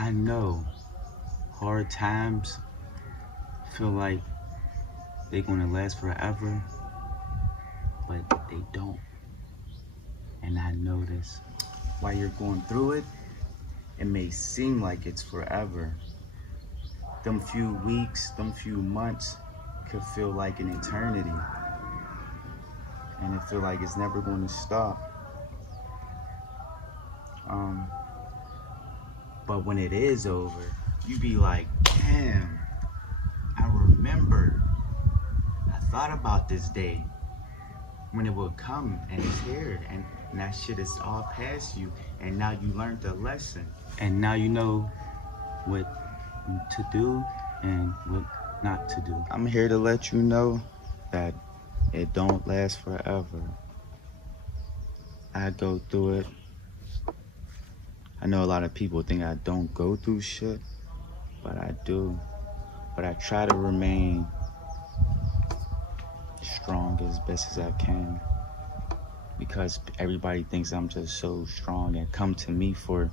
I know hard times feel like they're gonna last forever, but they don't. And I know this. While you're going through it, it may seem like it's forever. Them few weeks, them few months could feel like an eternity. And it feel like it's never going to stop. Um, but when it is over, you be like, damn, I remember. I thought about this day when it will come and it's here and that shit is all past you and now you learned the lesson. And now you know what to do and what not to do. I'm here to let you know that it don't last forever. I go through it. I know a lot of people think I don't go through shit, but I do. But I try to remain strong as best as I can because everybody thinks I'm just so strong and come to me for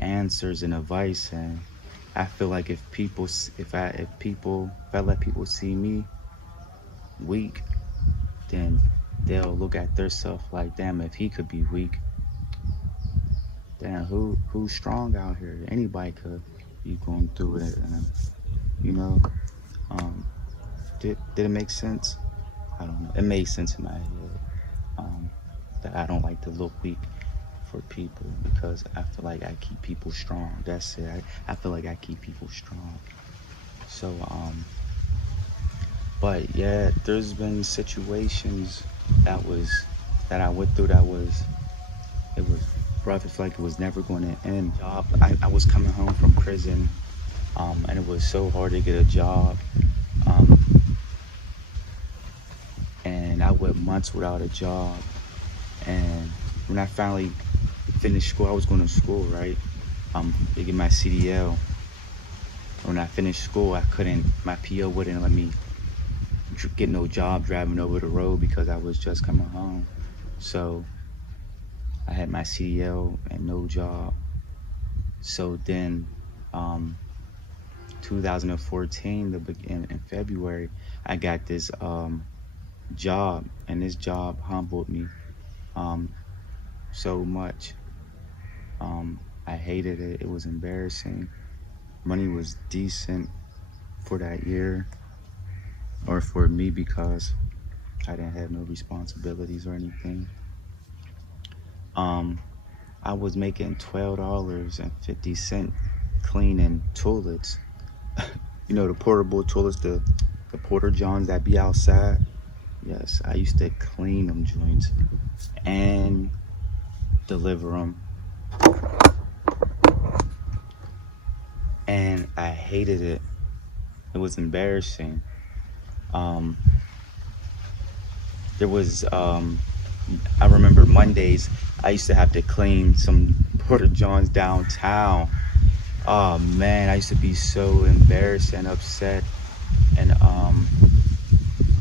answers and advice. And I feel like if I let people see me weak, then they'll look at themselves like, damn, if he could be weak, damn, who's strong out here? Anybody could be going through it, and, you know. Um, did it make sense? I don't know. It made sense in my head. That I don't like to look weak for people because I feel like I keep people strong. That's it. I feel like I keep people strong. So, but yeah, there's been situations that I went through it was rough. It felt like it was never going to end. I was coming home from prison, and it was so hard to get a job. Um, and I went months without a job. And when I finally finished school, I was going to school, right? To get my CDL. When I finished school, my PO wouldn't let me get no job driving over the road because I was just coming home. So I had my CDL and no job. So then, 2014, in February, I got this job, and this job humbled me so much. I hated it. It was embarrassing. Money was decent for that year, or for me, because I didn't have no responsibilities or anything. I was making $12.50 cleaning toilets. You know, the portable toilets, the porter johns that be outside. Yes, I used to clean them joints and deliver them. And I hated it. It was embarrassing. Um, there was I remember Mondays I used to have to clean some porta johns downtown. Oh man, I used to be so embarrassed and upset. And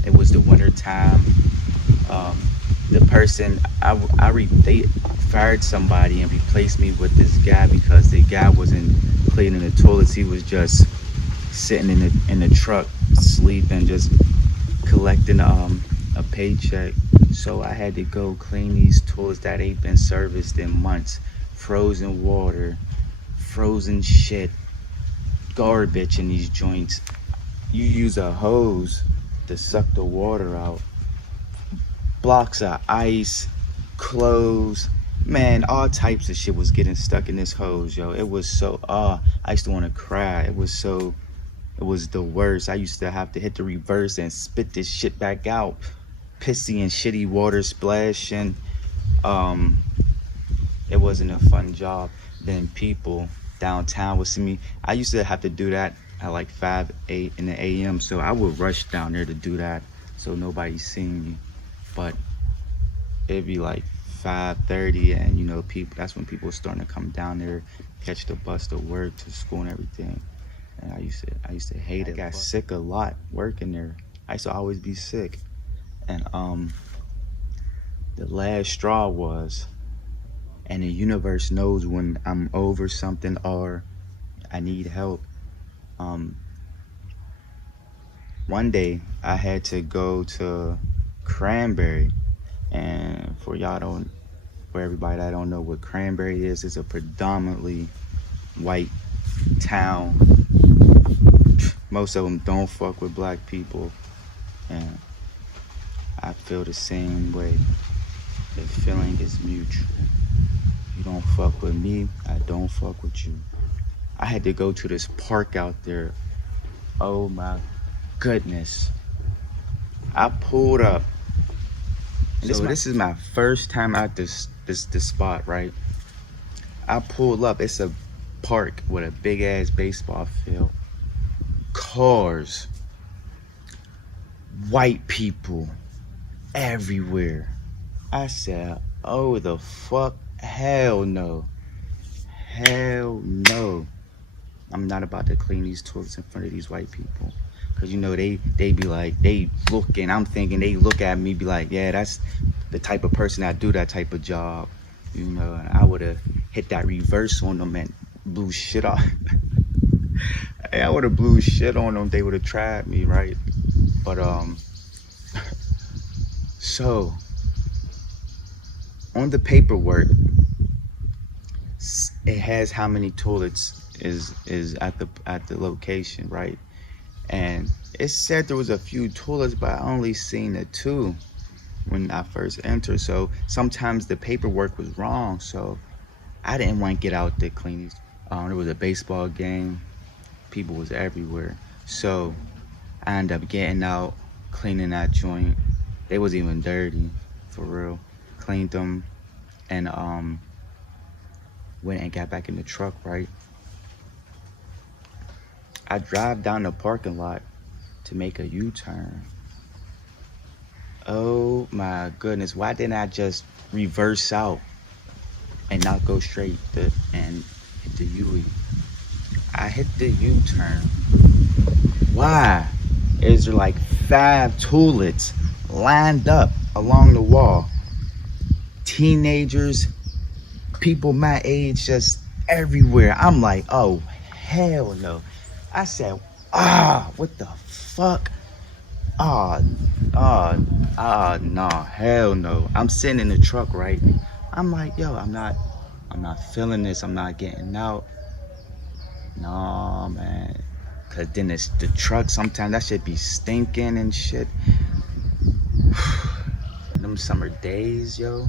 it was the winter time. Um, the person they fired somebody and replaced me with this guy because the guy wasn't cleaning the toilets. He was just sitting in the truck sleeping, just collecting a paycheck. So I had to go clean these toilets that ain't been serviced in months. Frozen water, frozen shit, garbage in these joints. You use a hose to suck the water out. Blocks of ice, clothes, man, all types of shit was getting stuck in this hose, yo. It was so, I used to want to cry. It was the worst. I used to have to hit the reverse and spit this shit back out. Pissy and shitty water splashing. Um, it wasn't a fun job. Then people downtown would see me. I used to have to do that at like 5, 8 in the AM. So I would rush down there to do that so nobody's seeing me. But it'd be like 5:30, and you know, that's when people were starting to come down there, catch the bus to work, to school and everything. And I used to hate it. I got sick a lot working there. I used to always be sick. And the last straw was And the universe knows when I'm over something or I need help. Um, One day I had to go to Cranberry, and for everybody that don't know what Cranberry is, it's a predominantly white town. Most of them don't fuck with black people, and I feel the same way. The feeling is mutual. You don't fuck with me, I don't fuck with you. I had to go to this park out there. Oh my goodness. I pulled up. So this is my first time at this spot, right? I pulled up. It's a park with a big ass baseball field. Cars, white people everywhere. I said, oh the fuck, hell no. Hell no. I'm not about to clean these toilets in front of these white people. Cause you know they be like, they looking, I'm thinking they look at me be like, yeah, that's the type of person that do that type of job. You know, and I would have hit that reverse on them and blew shit off. Hey, I would have blew shit on them, they would have tried me, right? But so on the paperwork, it has how many toilets is at the location, right? And it said there was a few toilets, but I only seen the two when I first entered. So sometimes the paperwork was wrong, so I didn't want to get out there clean these. There was a baseball game, people was everywhere, so I ended up getting out, cleaning that joint. They was even dirty, for real. Cleaned them and went and got back in the truck, right? I drive down the parking lot to make a U-turn. Oh my goodness, why didn't I just reverse out and not go straight and hit the UE? I hit the U-turn. Why is there like 5 toilets lined up along the wall? Teenagers, people my age, just everywhere. I'm like, oh hell no. I said, what the fuck? No, hell no. I'm sitting in the truck, right? I'm like, yo, I'm not feeling this. I'm not getting out. No, man. Cause then it's the truck, sometimes that shit be stinking and shit. Them summer days, yo.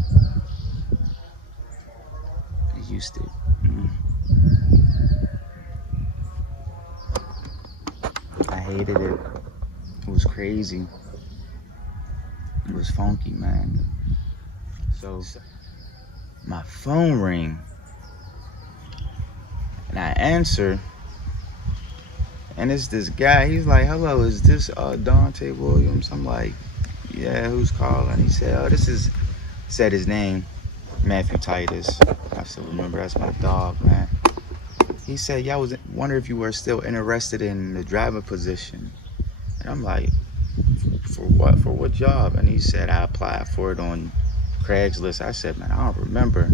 It used to. I hated it. It was crazy. It was funky, man. So my phone rang and I answer, and it's this guy. He's like, hello, is this Dante Williams? I'm like, yeah, who's calling? He said, oh, this is, said his name, Matthew Titus. I still remember, that's my dog, man. He said, yeah, I was wondering if you were still interested in the driving position. And I'm like, for what? For what job? And he said, I applied for it on Craigslist. I said, man, I don't remember.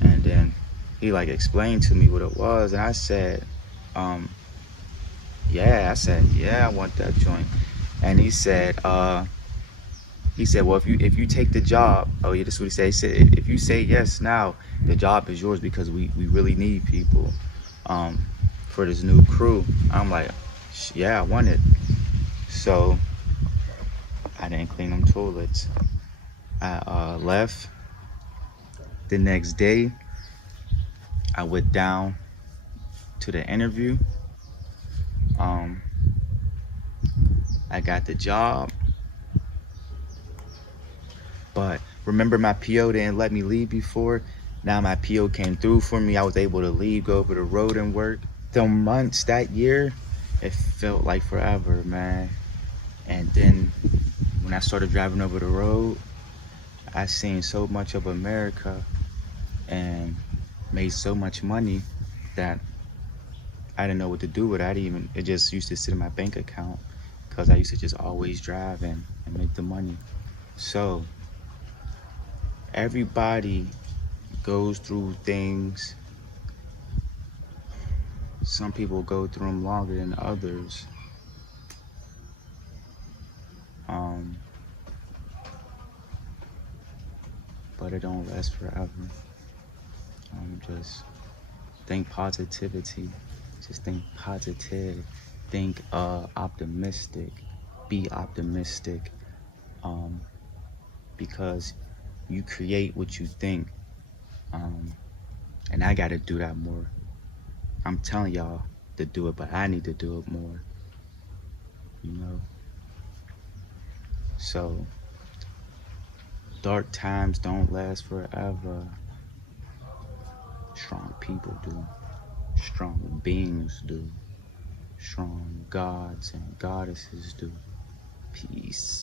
And then he like explained to me what it was. And I said, yeah. I said, yeah, I want that joint. And he said, well, if you take the job, oh yeah, this is what he said. He said, if you say yes now, the job is yours because we really need people for this new crew. I'm like, yeah, I want it. So I didn't clean them toilets. I left. The next day, I went down to the interview. I got the job. But remember, my PO didn't let me leave before. Now my PO came through for me. I was able to leave, go over the road and work. The months that year, it felt like forever, man. And then when I started driving over the road, I seen so much of America and made so much money that I didn't know what to do with it. It just used to sit in my bank account because I used to just always drive and make the money. So everybody goes through things. Some people go through them longer than others. Um, but it don't last forever. Just think positivity. Just think positive. Think optimistic. Be optimistic. Um, because you create what you think. And I got to do that more. I'm telling y'all to do it, but I need to do it more. You know? So, dark times don't last forever. Strong people do. Strong beings do. Strong gods and goddesses do. Peace.